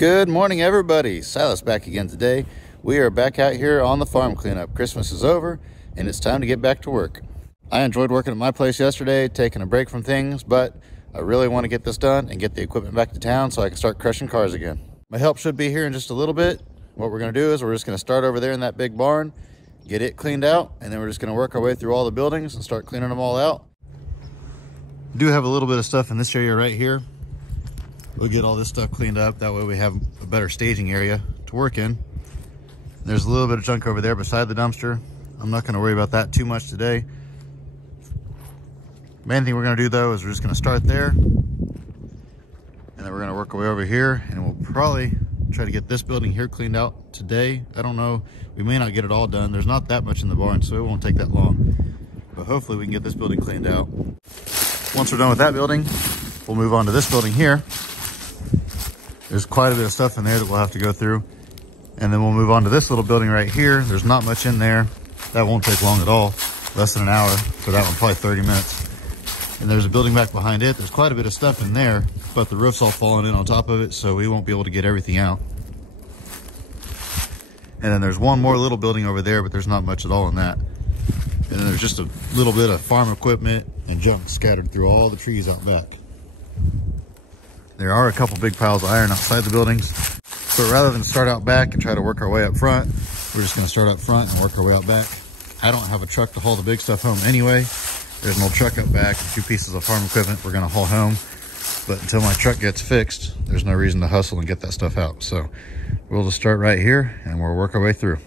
Good morning, everybody. Silas back again today. We are back out here on the farm cleanup. Christmas is over and it's time to get back to work. I enjoyed working at my place yesterday, taking a break from things, but I really want to get this done and get the equipment back to town so I can start crushing cars again. My help should be here in just a little bit. What we're going to do is we're just going to start over there in that big barn, get it cleaned out, and then we're just going to work our way through all the buildings and start cleaning them all out. I do have a little bit of stuff in this area right here. We'll get all this stuff cleaned up. That way we have a better staging area to work in. There's a little bit of junk over there beside the dumpster. I'm not going to worry about that too much today. Main thing we're going to do though is we're just going to start there, and then we're going to work our way over here, and we'll probably try to get this building here cleaned out today. I don't know, we may not get it all done. There's not that much in the barn, so it won't take that long, but hopefully we can get this building cleaned out. Once we're done with that building, we'll move on to this building here. There's quite a bit of stuff in there that we'll have to go through, and then we'll move on to this little building right here. There's not much in there. That won't take long at all, less than an hour for that one, probably 30 minutes. And there's a building back behind it. There's quite a bit of stuff in there, but the roof's all falling in on top of it, so we won't be able to get everything out. And then there's one more little building over there, but there's not much at all in that. And then there's just a little bit of farm equipment and junk scattered through all the trees out back. There are a couple big piles of iron outside the buildings, but rather than start out back and try to work our way up front, we're just going to start up front and work our way out back. I don't have a truck to haul the big stuff home anyway. There's an old truck up back, a few pieces of farm equipment we're going to haul home. But until my truck gets fixed, there's no reason to hustle and get that stuff out. So we'll just start right here and we'll work our way through.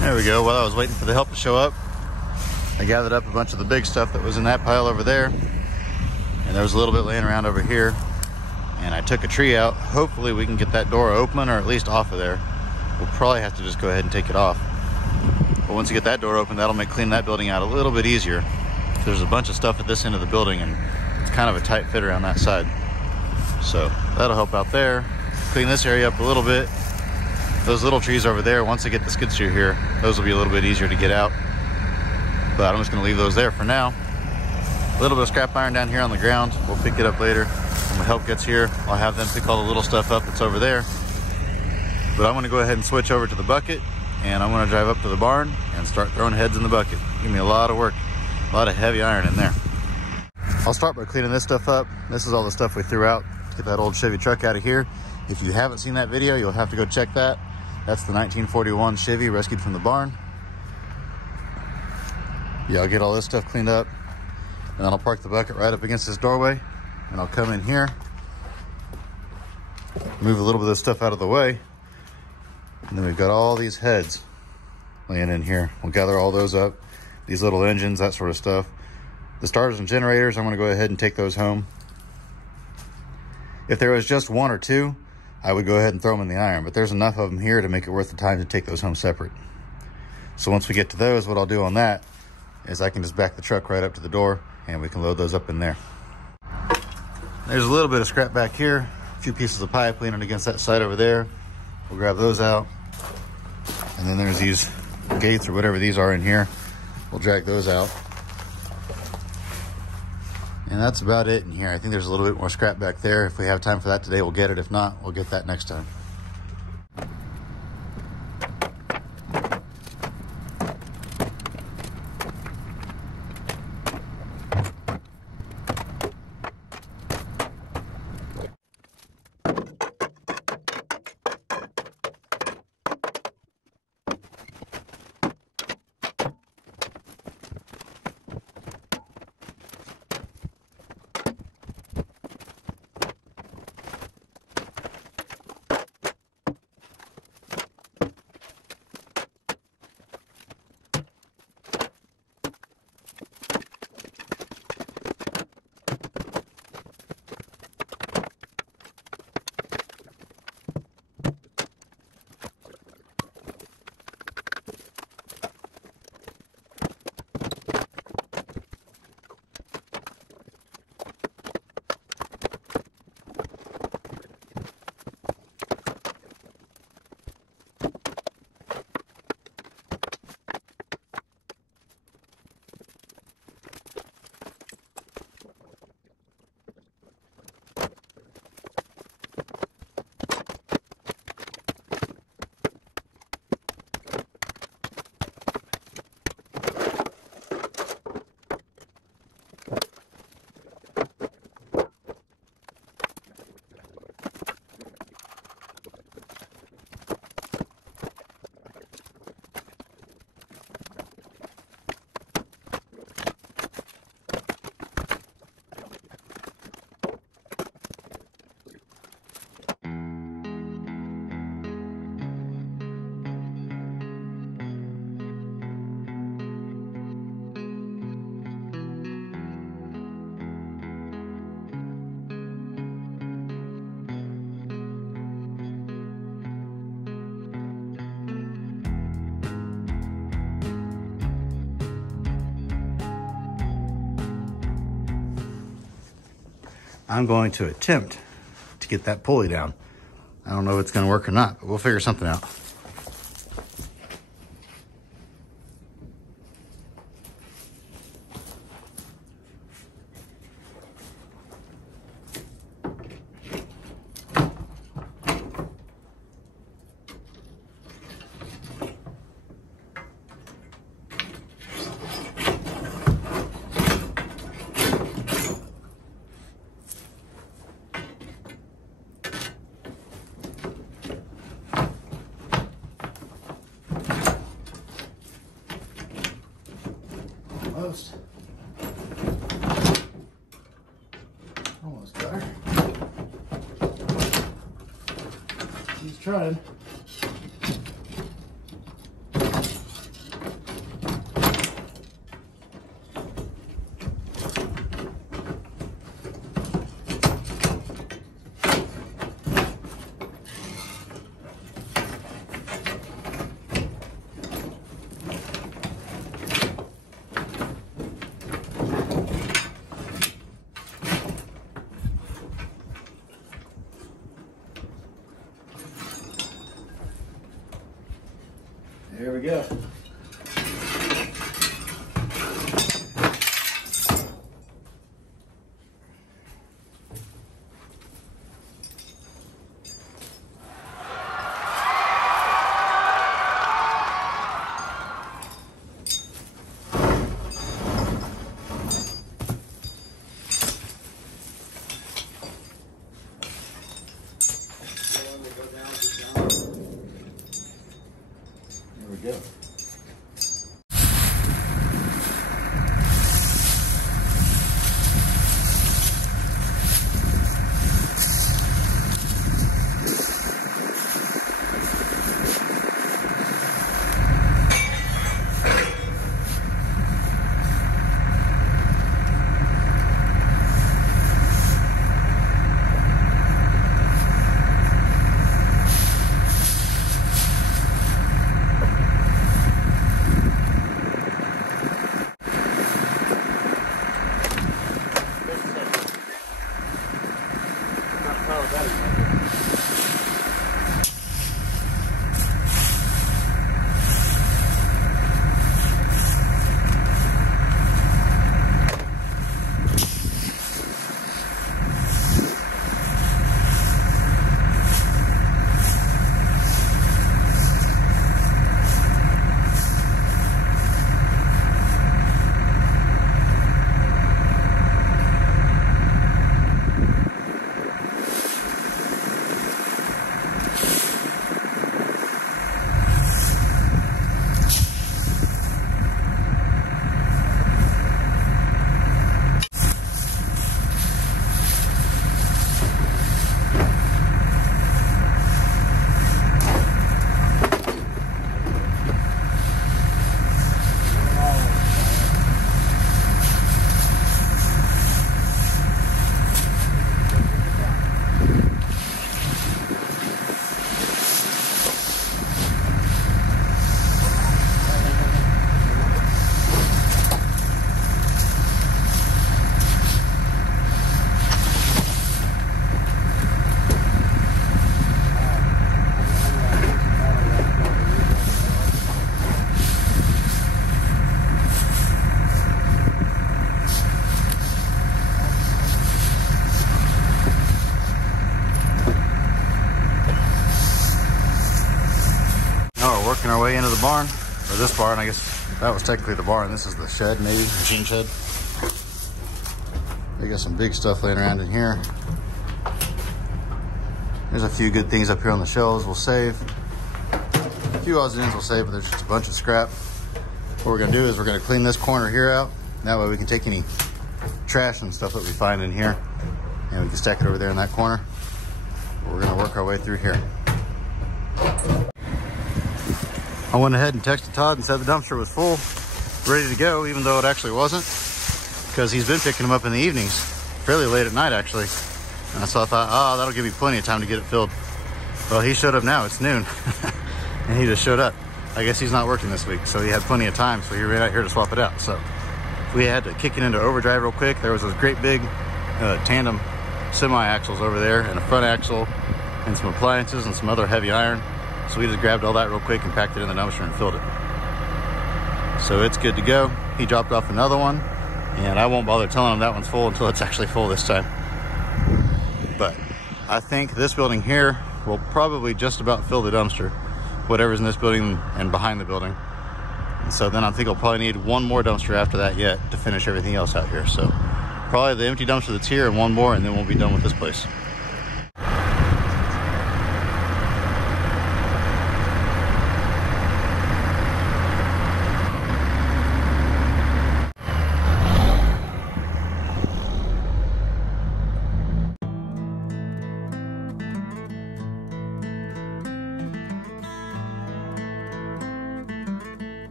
There we go. While I was waiting for the help to show up, I gathered up a bunch of the big stuff that was in that pile over there, and there was a little bit laying around over here, and I took a tree out. Hopefully we can get that door open, or at least off of there. We'll probably have to just go ahead and take it off, but once you get that door open, that'll make cleaning that building out a little bit easier. There's a bunch of stuff at this end of the building, and it's kind of a tight fit around that side, so that'll help out there. Clean this area up a little bit. Those little trees over there, once I get the skid steer here, those will be a little bit easier to get out. But I'm just going to leave those there for now. A little bit of scrap iron down here on the ground. We'll pick it up later. When my help gets here, I'll have them pick all the little stuff up that's over there. But I'm going to go ahead and switch over to the bucket, and I'm going to drive up to the barn and start throwing heads in the bucket. Give me a lot of work, a lot of heavy iron in there. I'll start by cleaning this stuff up. This is all the stuff we threw out to get that old Chevy truck out of here. If you haven't seen that video, you'll have to go check that. That's the 1941 Chevy rescued from the barn. Yeah, I'll get all this stuff cleaned up, and then I'll park the bucket right up against this doorway, and I'll come in here, move a little bit of this stuff out of the way, and then we've got all these heads laying in here. We'll gather all those up, these little engines, that sort of stuff. The starters and generators, I'm gonna go ahead and take those home. If there was just one or two, I would go ahead and throw them in the iron, but there's enough of them here to make it worth the time to take those home separate. So once we get to those, what I'll do on that is I can just back the truck right up to the door and we can load those up in there. There's a little bit of scrap back here, a few pieces of pipe leaning against that side over there. We'll grab those out. And then there's these gates or whatever these are in here. We'll drag those out. And that's about it in here. I think there's a little bit more scrap back there. If we have time for that today, we'll get it. If not, we'll get that next time. I'm going to attempt to get that pulley down. I don't know if it's going to work or not, but we'll figure something out. Almost got her. She's trying. There we go. There we go. making our way into the barn, or this barn. I guess that was technically the barn. This is the shed, maybe, machine shed. They got some big stuff laying around in here. There's a few good things up here on the shelves we'll save. A few odds and ends we'll save, but there's just a bunch of scrap. What we're gonna do is we're gonna clean this corner here out. That way we can take any trash and stuff that we find in here and we can stack it over there in that corner. We're gonna work our way through here. I went ahead and texted Todd and said the dumpster was full, ready to go, even though it actually wasn't, because he's been picking them up in the evenings, fairly late at night actually. And so I thought, oh, that'll give me plenty of time to get it filled. Well, he showed up now, it's noon, and he just showed up. I guess he's not working this week, so he had plenty of time, so he ran out here to swap it out. So we had to kick it into overdrive real quick. There was those great big tandem semi-axles over there, and a front axle, and some appliances, and some other heavy iron. So we just grabbed all that real quick and packed it in the dumpster and filled it. So it's good to go. He dropped off another one, and I won't bother telling him that one's full until it's actually full this time. But I think this building here will probably just about fill the dumpster, whatever's in this building and behind the building. And so then I think I'll probably need one more dumpster after that yet to finish everything else out here. So probably the empty dumpster that's here and one more, and then we'll be done with this place.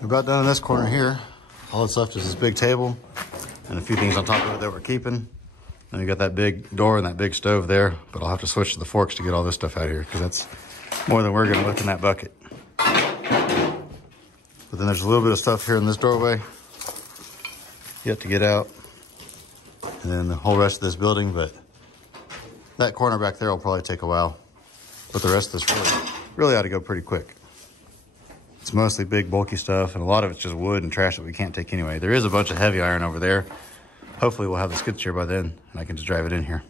We're about done in this corner here. All that's left is this big table and a few things on top of it that we're keeping. And we got that big door and that big stove there, but I'll have to switch to the forks to get all this stuff out of here because that's more than we're gonna lift in that bucket. But then there's a little bit of stuff here in this doorway yet to get out. And then the whole rest of this building, but that corner back there will probably take a while. But the rest of this really ought to go pretty quick. It's mostly big, bulky stuff, and a lot of it's just wood and trash that we can't take anyway. There is a bunch of heavy iron over there. Hopefully we'll have the skid steer by then, and I can just drive it in here.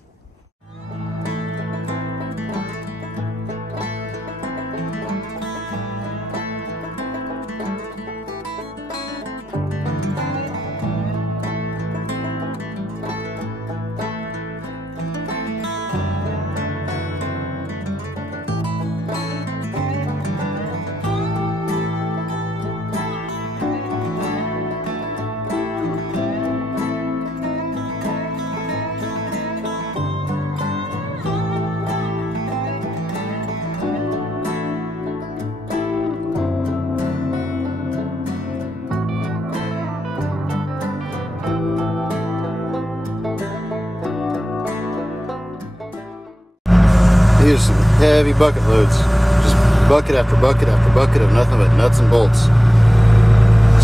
These are some heavy bucket loads. Just bucket after bucket after bucket of nothing but nuts and bolts.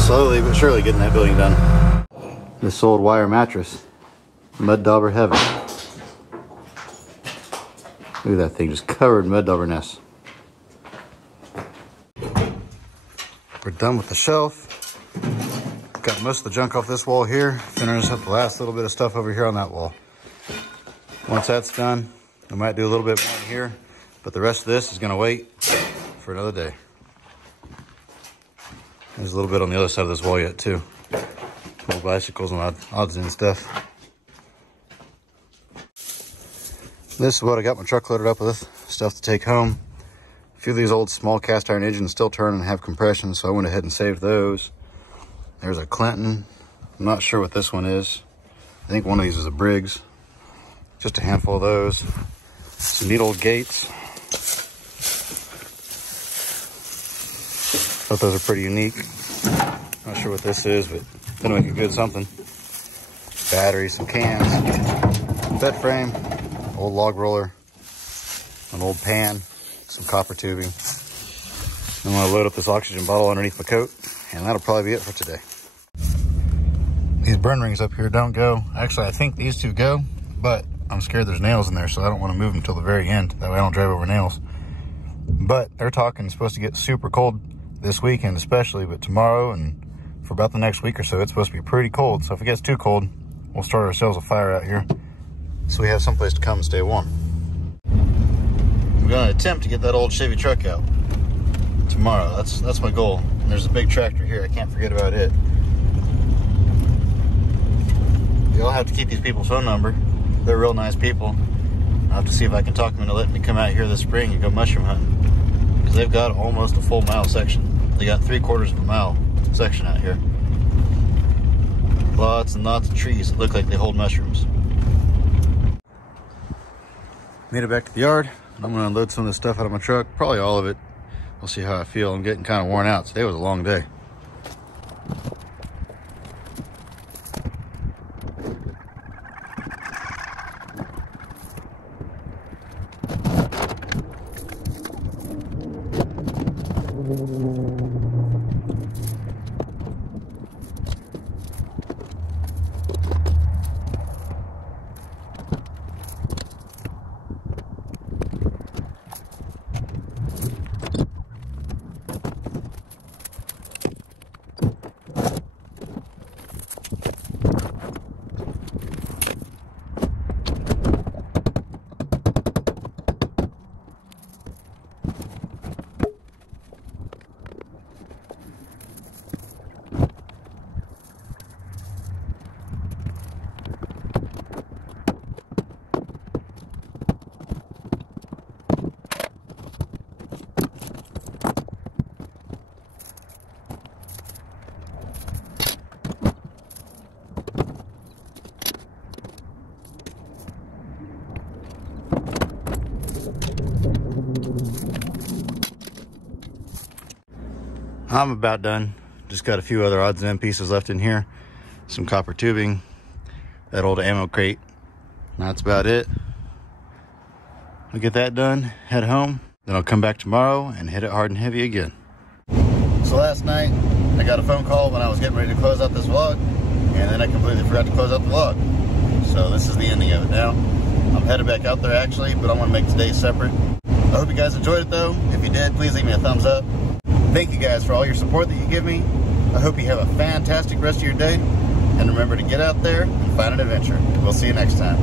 Slowly but surely getting that building done. This old wire mattress, mud dauber heaven. Look at that thing, just covered in mud dauber nests. We're done with the shelf. Got most of the junk off this wall here. Finished up the last little bit of stuff over here on that wall. Once that's done, I might do a little bit more in here, but the rest of this is gonna wait for another day. There's a little bit on the other side of this wall yet too. Old bicycles and odds and stuff. This is what I got my truck loaded up with, stuff to take home. A few of these old small cast iron engines still turn and have compression, so I went ahead and saved those. There's a Clinton. I'm not sure what this one is. I think one of these is a Briggs. Just a handful of those. Some neat old gates. Thought those are pretty unique. Not sure what this is, but gonna make a good something. Batteries, some cans, bed frame, old log roller, an old pan, some copper tubing. I'm gonna load up this oxygen bottle underneath my coat, and that'll probably be it for today. These burn rings up here don't go. Actually, I think these two go, but I'm scared there's nails in there, so I don't want to move them till the very end. That way I don't drive over nails. But they're talking it's supposed to get super cold this weekend especially, but tomorrow and for about the next week or so, it's supposed to be pretty cold. So if it gets too cold, we'll start ourselves a fire out here so we have someplace to come and stay warm. I'm going to attempt to get that old Chevy truck out tomorrow. That's my goal. And there's a big tractor here. I can't forget about it. You'll have to keep these people's phone number. They're real nice people. I'll have to see if I can talk them into letting me come out here this spring and go mushroom hunting, because they've got almost a full mile section. They got 3/4 of a mile section out here. Lots and lots of trees that look like they hold mushrooms. Made it back to the yard. I'm going to unload some of this stuff out of my truck, probably all of it. We'll see how I feel. I'm getting kind of worn out. Today was a long day. I'm about done. Just got a few other odds and end pieces left in here. Some copper tubing, that old ammo crate. And that's about it. I'll get that done, head home. Then I'll come back tomorrow and hit it hard and heavy again. So last night, I got a phone call when I was getting ready to close out this vlog, and then I completely forgot to close out the vlog. So this is the ending of it now. I'm headed back out there actually, but I want to make today separate. I hope you guys enjoyed it though. If you did, please leave me a thumbs up. Thank you guys for all your support that you give me. I hope you have a fantastic rest of your day. And remember to get out there and find an adventure. We'll see you next time.